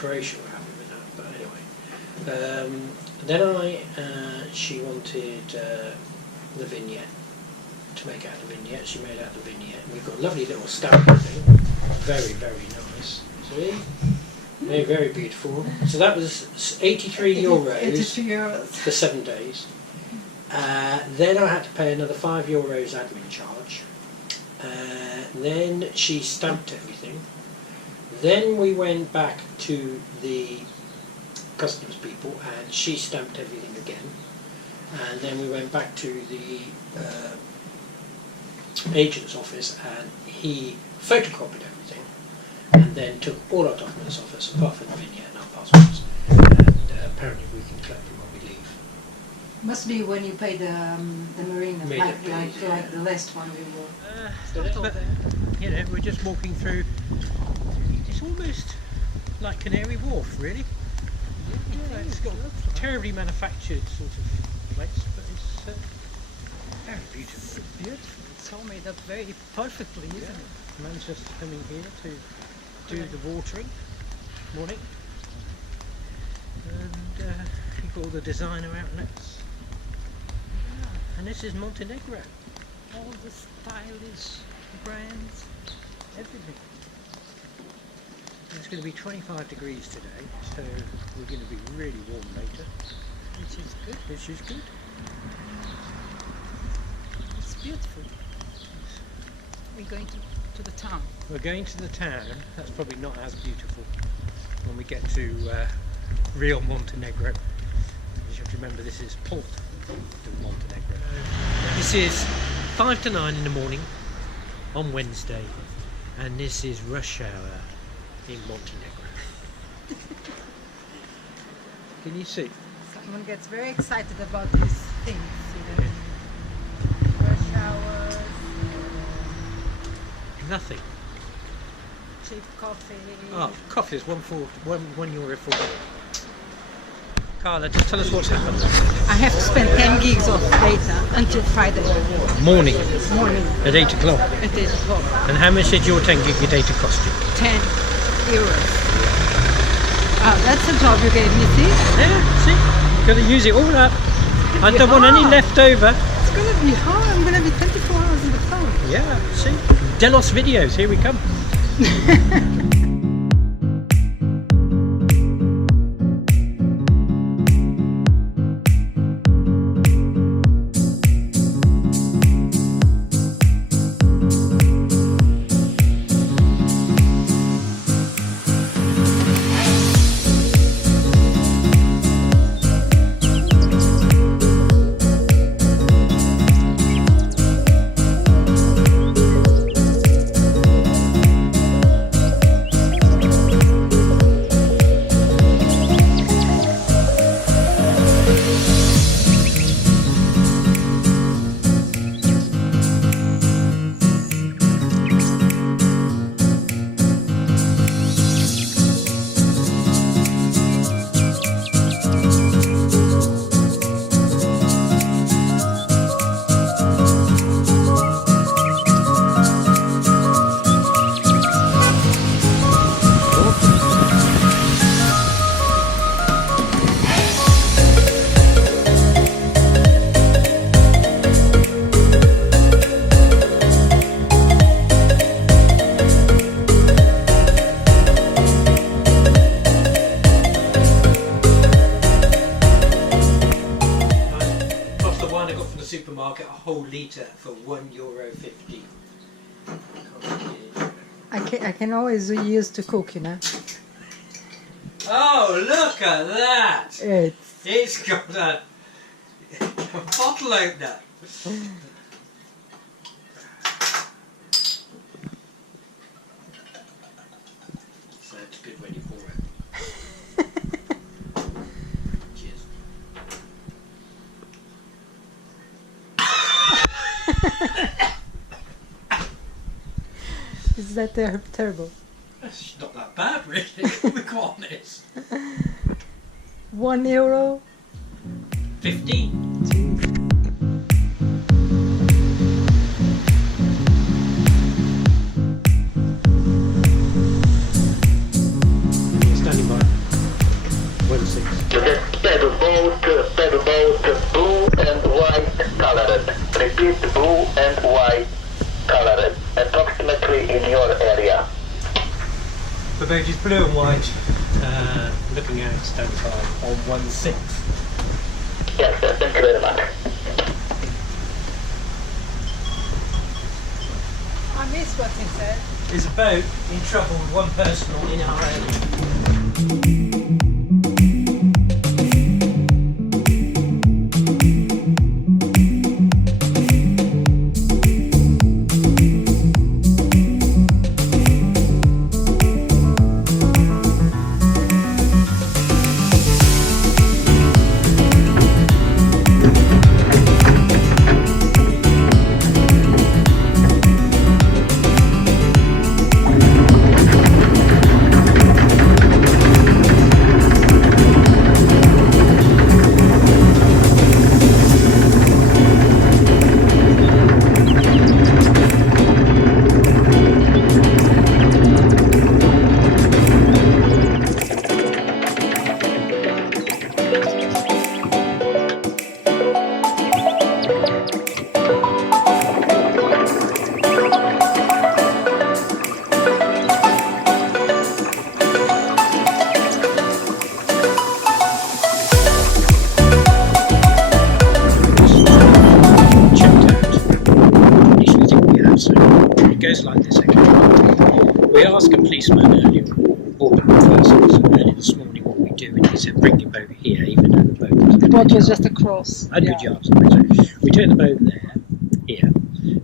Croatia were happy with that, but anyway. Then she wanted the vignette, to make out the vignette. She made out the vignette. We've got a lovely little stamp thing, very, very nice. See? Very, very beautiful. So that was 83 euros, 83 euros for 7 days. Then I had to pay another 5 euros admin charge. Then she stamped everything. Then we went back to the customs people and she stamped everything again. And then we went back to the agent's office and he photocopied everything and then took all our documents off us apart from the vignette and our passports. And apparently we can collect them when we leave. Must be when you pay the marina, like the last one we were. But, you know, we're just walking through. It's almost like Canary Wharf, really. Yeah, it's got a terribly manufactured sort of place, but it's very beautiful. It's beautiful. It's all made up very perfectly, isn't it? Man's just coming here to do the watering. Morning. And you've got all the designer outlets. Yeah. And this is Montenegro. All the stylish brands, everything. It's going to be 25 degrees today, so we're going to be really warm later. Which is good. Which is good. It's beautiful. We're going to the town. We're going to the town. That's probably not as beautiful when we get to real Montenegro. You have to remember this is Port of Montenegro. This is 5 to 9 in the morning on Wednesday, and this is rush hour in Montenegro. Can you see? Someone gets very excited about these things, you know. Rush hours, Nothing. cheap coffee. Oh, coffee is €1.40. Carla, just tell us what's happened. I have to spend 10 gigs of data until Friday Morning, morning at 8 o'clock. at 8 o'clock. And how much did your 10 gig of data cost you? 10 euros. Ah, that's the job you gave me, see? Yeah, see? You've got to use it all up. I don't want any left over. It's going to be hard. I'm going to be 24 hours on the phone. Yeah, see? Delos videos, here we come. Supermarket a whole litre for €1.50. I can always use to cook, you know. Oh, look at that! It's got a bottle opener. So it's good when you pour it. Cheers. Is that terrible? It's not that bad, really, to be quite honest. €1. 15. You're standing by. in your area? The boat is blue and white, looking out standby on 1/6. Yes, sir. Thank you very much. I missed what he said. There's a boat in trouble with one person in our area. Goes like this actually. We asked a policeman earlier, or first early this morning, what we do, and he said bring your boat here, even though the boat was 100 was just across. 100 yards away. So we turn the boat there, here.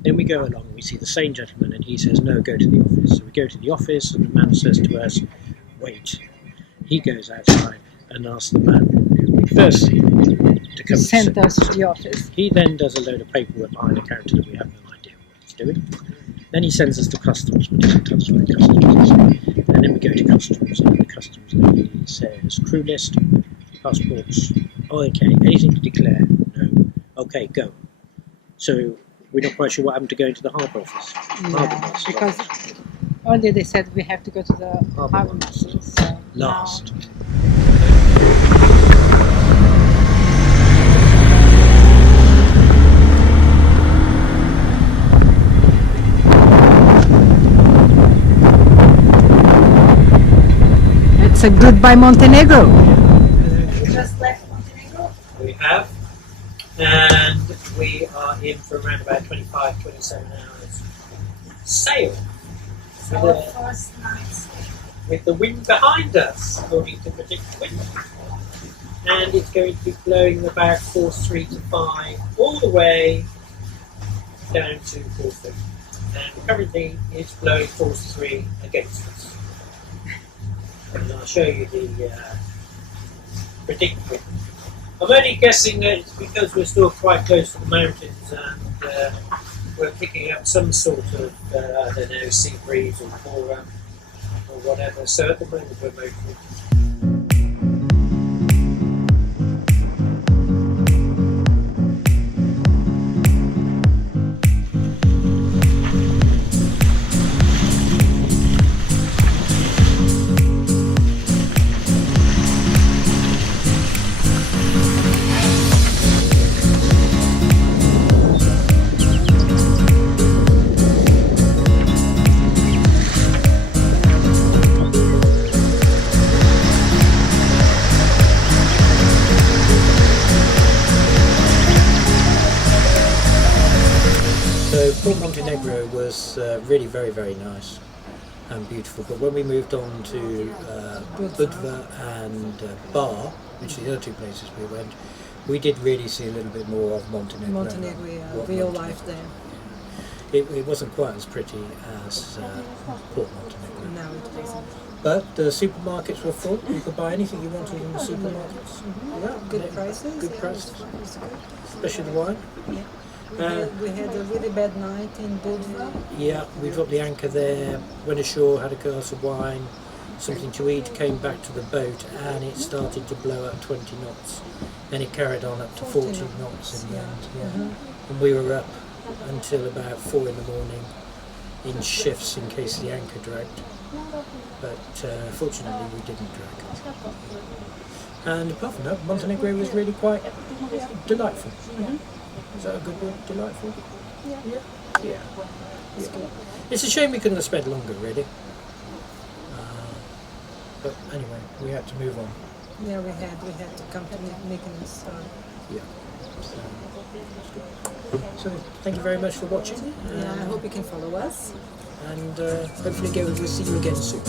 Then we go along, we see the same gentleman, and he says no, go to the office. So we go to the office, and the man says to us, wait. He goes outside and asks the man who we first see to come Sent us to the office. He then does a load of paperwork behind the counter that we have no idea what he's doing. Then he sends us to customs, but he doesn't tell us where customs is. And then we go to customs, and the customs lady says, crew list, passports, oh, okay, anything to declare? No. Okay, go. So we're not quite sure what happened to going to the harbour office. Yeah, because earlier they said we have to go to the harbour office. So Last. It's a goodbye Montenegro. We just left Montenegro. We have, and we are in for around about 25, 27 hours sail. Our first night's With the wind behind us, according to predicted wind. And it's going to be blowing about force 3 to 5 all the way down to Corfu. And currently it's blowing force 3 against us. And I'll show you the predicted wind. I'm only guessing that it's because we're still quite close to the mountains and we're picking up some sort of, I don't know, sea breeze or or whatever. So at the moment we're mostly. Port Montenegro was really very, very nice and beautiful, but when we moved on to Budva and Bar, which are the other two places we went, we did really see a little bit more of Montenegro. Real life there. It wasn't quite as pretty as Port Montenegro. No, it wasn't. But the supermarkets were full. You could buy anything you wanted in the supermarkets. Yeah, Good prices. Good prices. It was good. Especially the wine. Yeah. We had a really bad night in Budva. Yeah, we dropped the anchor there, went ashore, had a glass of wine, something to eat, came back to the boat, and it started to blow up 20 knots. And it carried on up to 40 knots in the end. Yeah. And we were up until about 4 in the morning in shifts in case the anchor dragged. But fortunately we didn't drag. And apart from that, Montenegro was really quite delightful. Is that a good word? Delightful? Yeah. It's good. It's a shame we couldn't have spent longer, really. But anyway, we had to move on. Yeah, we had to come to Mykonos. Yeah. So thank you very much for watching. Yeah, I hope you can follow us. And hopefully we'll see you again soon.